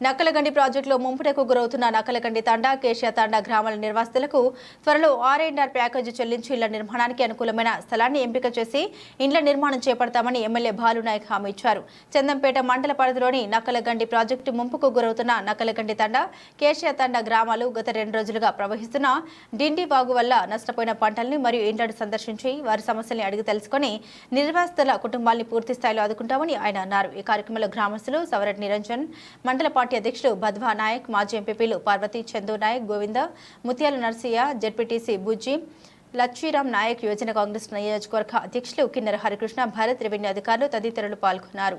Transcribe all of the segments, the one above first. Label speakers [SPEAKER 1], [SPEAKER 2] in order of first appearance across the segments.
[SPEAKER 1] నక్కలగండి ప్రాజెక్టులో ముంపుటకు గురవుతున్న నక్కలగండి తండా కేశియా తండా గ్రామాల నిర్వాసితులకు త్వరలో ఆర్ అండ్ ఆర్ ప్యాకేజీ చెల్లించి ఇళ్ళ నిర్మాణానికి అనుకూలమైన స్థలాన్ని ఎంపిక చేసి ఇండ్ల నిర్మాణం చేపడతామని ఎమ్మెల్యే బాలునాయక్ హామీ ఇచ్చారు. చందంపేట మండల పరిధిలోని నక్కలగండి ప్రాజెక్టు ముంపుకు గురవుతున్న నక్కలగండి తండా కేశియా తండా గ్రామాలు గత రెండు రోజులుగా ప్రవహిస్తున్న డిండి వాగు వల్ల నష్టపోయిన పంటల్ని మరియు ఇండ్లను సందర్శించి వారి సమస్యల్ని అడిగి తెలుసుకొని నిర్వాసితుల కుటుంబాల్ని పూర్తి స్థాయిలో ఆదుకుంటామని ఆయన అన్నారు. ఈ కార్యక్రమంలో గ్రామస్తులు సవరట్ నిరంజన్ మండల పార్టీ అధ్యక్షుడు బద్వా నాయక్ మాజీ ఎంపీపీలు పార్వతి చందు నాయక్ గోవింద ముత్యాల నర్సయ్య జెడ్పీటీసీ బుజ్జి లచ్చిరామ్ నాయక్ యువజన కాంగ్రెస్ నియోజకవర్గ అధ్యక్షులు కిన్నెర హరికృష్ణ భారత్ రెవెన్యూ అధికారులు తదితరులు పాల్గొన్నారు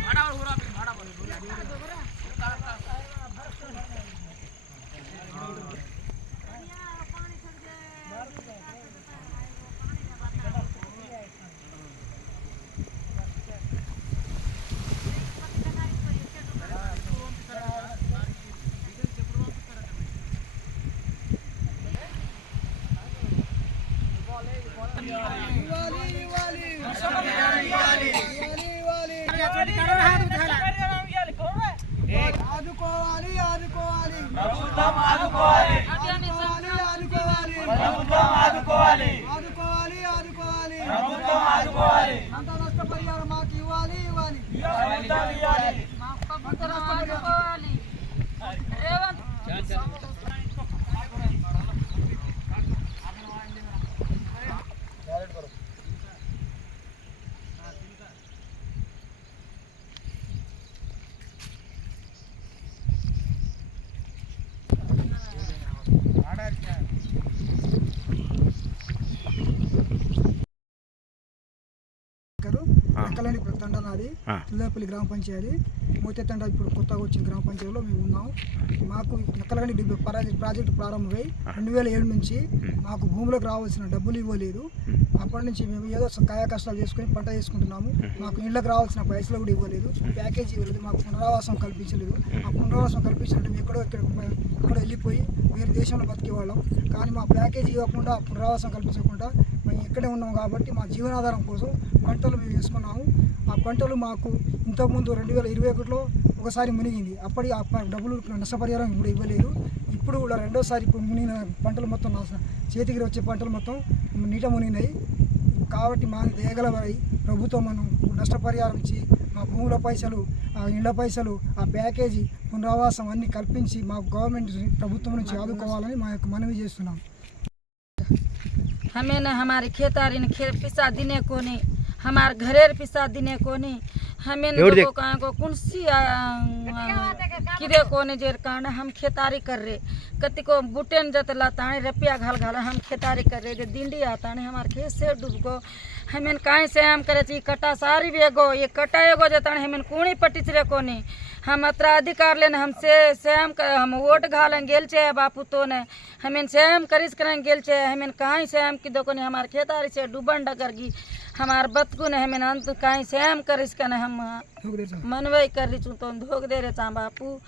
[SPEAKER 2] ખરા Yeah. ఎక్కలేని తండ నాది. తుల్లేపల్లి గ్రామ పంచాయతీ. మూతే తండ ఇప్పుడు కొత్తగా వచ్చిన గ్రామ పంచాయతీలో మేము ఉన్నాం మాకు నక్కలగండి ప్రాజెక్టు ప్రారంభమై రెండు వేల ఏడు నుంచి మాకు భూమిలోకి రావాల్సిన డబ్బులు ఇవ్వలేదు. అప్పటి నుంచి మేము ఏదో కాయ కష్టాలు చేసుకొని పంట చేసుకుంటున్నాము. మాకు ఇళ్ళకి రావాల్సిన పైసలు కూడా ఇవ్వలేదు. ప్యాకేజీ ఇవ్వలేదు. మాకు పునరావాసం కల్పించలేదు. ఆ పునరావాసం కల్పించినట్టు మేము ఎక్కడో ఇక్కడ ఎక్కడో వెళ్ళిపోయి వేరే దేశంలో బతికేవాళ్ళం. కానీ మా ప్యాకేజీ ఇవ్వకుండా పునరావాసం కల్పించకుండా మేము ఇక్కడే ఉన్నాం కాబట్టి మా జీవనాధారం కోసం పంటలు మేము వేసుకున్నాము. ఆ పంటలు మాకు ఇంతకుముందు రెండు వేల ఇరవై ఒకటిలో ఒకసారి మునిగింది. అప్పటి ఆ డబ్బులు నష్టపరిహారం ఇప్పుడు ఇవ్వలేదు. ఇప్పుడు కూడా రెండోసారి ఇప్పుడు మునిగిన పంటలు మొత్తం చేతికి వచ్చే పంటలు మొత్తం నీట మునిగినాయి. కాబట్టి మా దేగలవరై ప్రభుత్వం మనం నష్టపరిహారం ఇచ్చి మా భూముల పైసలు ఆ ఇళ్ళ పైసలు ఆ ప్యాకేజీ పునరావాసం అన్నీ కల్పించి మా గవర్నమెంట్ ప్రభుత్వం నుంచి ఆదుకోవాలని మా యొక్క మనవి చేస్తున్నాం.
[SPEAKER 3] हमें न हमारी खेतारी ने खेत पिसा दिने को नहीं हमार घरेर पिसा दिने को नहीं हमें न देखो। कहाँ को कुंसी किदे को ने जेर कारण हम खेतारी कर रहे कति को बुटेन जत लाताने रपिया घाल घाल हम खेतारी कर रहे जे दिंडी आता ने हमार खेत से डूब गो। हमें काहे से हम करे छी कटा सारी भी एगो ये कटा एगो जताने हमें कूणी पट्टी रे को नहीं हम अत्र अधिकार लेन हमसे सेम कर हम वोट घालन गेल छे बापू तो ने। हमें सेम करिस करन गेल छे हमें कहीं सेम की दो ने हमार खेतारी से डूबन डगर गी। हमार बतकू ने हमें अंत कहीं सेम करिस कने हम मनवे कर रही तो धोक दे रे चा बापू।